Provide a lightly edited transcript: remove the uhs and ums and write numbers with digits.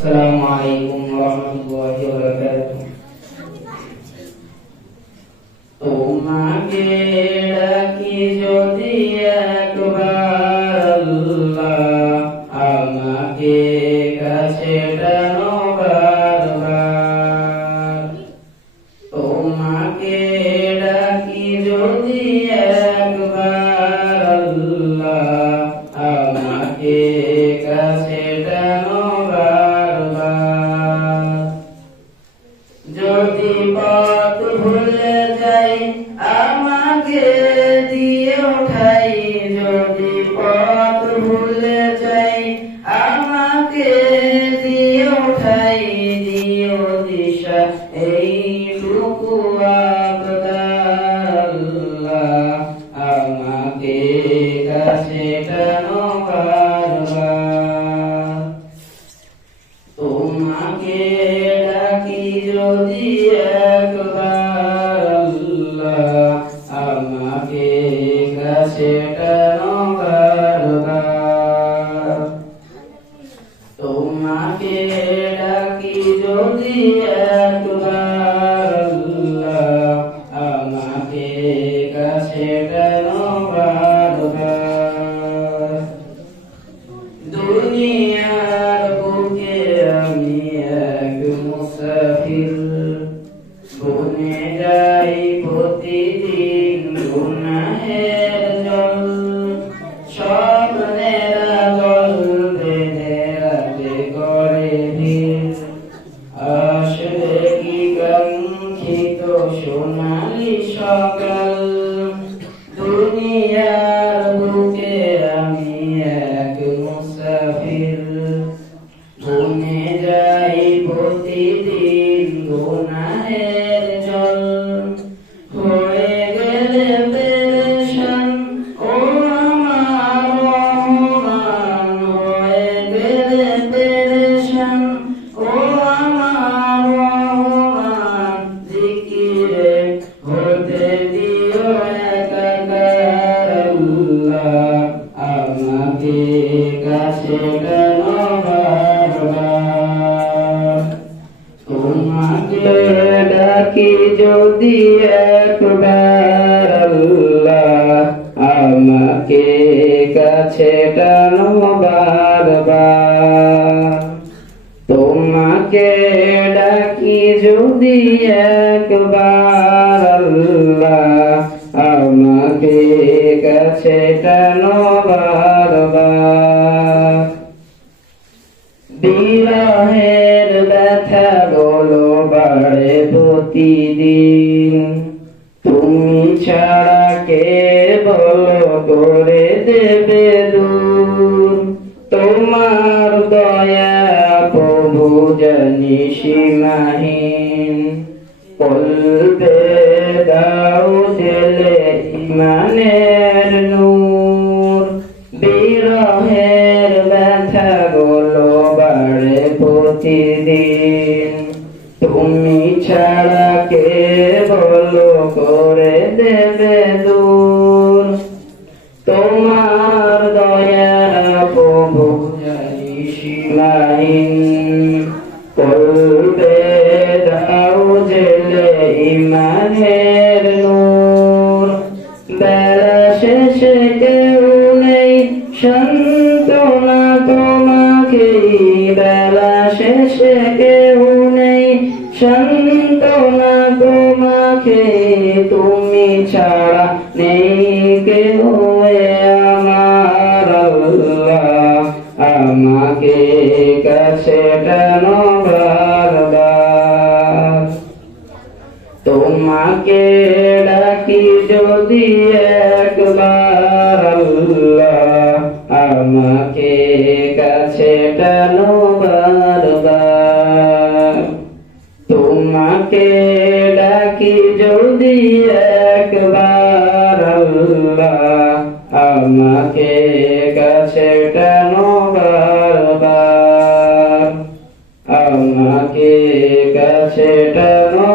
Assalamualaikum warahmatullahi wabarakatuh. তোমাকে ডাকি যদি একবার আল্লাহ, আমাকে কাছে টানো বারবার। তোমাকে ডাকি যদি একবার আল্লাহ, আমাকে কাছে টানো বারবার। যদি পথ ভুলে যাই আমাকে দিও ঠাই, যদি পথ ভুলে যাই আমাকে দিও ঠাই, দিও দিশা এইটুকু আবদার আল্লাহ, আমাকে কাছে টানো বারবার। তোমাকে ডাকি যদি একবার আল্লাহ, আমাকে কাছে টানো বারবার। তোমাকে ডাকি যদি একবার আল্লাহ, আমাকে কাছে টানো বারবার। দুনিয়ার বুকে আমি এক মুসাফির, বনে যাই প্রতিদিন গুনাহের জল। স্বপ্নের জল বেঁধে রাতে করে ভিড়, আসলে কি কাঙ্ক্ষিত সোনালি সকাল। দুনিয়ার বুকে আমি এক মুসাফির, বনে যাই প্রতিদিন গুনাহের জল। হয়ে গেলে পেরেশান ও আমার রহমান, হয়ে গেলে পেরেশান ও আমার রহমান। জিকিরে হতে দিও একাকার আল্লাহ, আমাকে কাছে টানো বারবার। তোমাকে ডাকি যদি একবার আল্লাহ, আমাকে কাছে টানো বারবার। তোমাকে ডাকি যদি একবার আল্লাহ, আমাকে কাছে টানো বারবার। বিরহের ব্যথা গুলো বাড়ে প্রতিদিন, তুমি ছাড়া কে বলো করে দেবে দূর। তোমার দয়া প্রভু জানি সীমাহীন, কল্পে দাও ঢেলে ইমানের নূর। বিরহের ব্যথা গুলো বাড়ে প্রতিদিন, তুমি ছাড়া কে বলো করে দেবে দূর। তোমার দয়া প্রভু জানি সীমাহীন, কল্পে দাও ঢেলে ইমানের নূর। বেলা শেষে কেউ নেই সান্ত্বনা তোমাকে, বেলা শেষে কেউ নেই সান্ত্বনা তোমাকে। তুমি ছাড়া নেই কেউ আমার আল্লাহ, আমাকে কাছে টানো বারবার। তোমাকে ডাকি যদি একবার আল্লাহ, আমাকে কাছে টানো বারবার। তোমাকে ডাকি যদি একবার আল্লাহ, আমাকে কাছে টানো বারবার। আমাকে কাছে টানো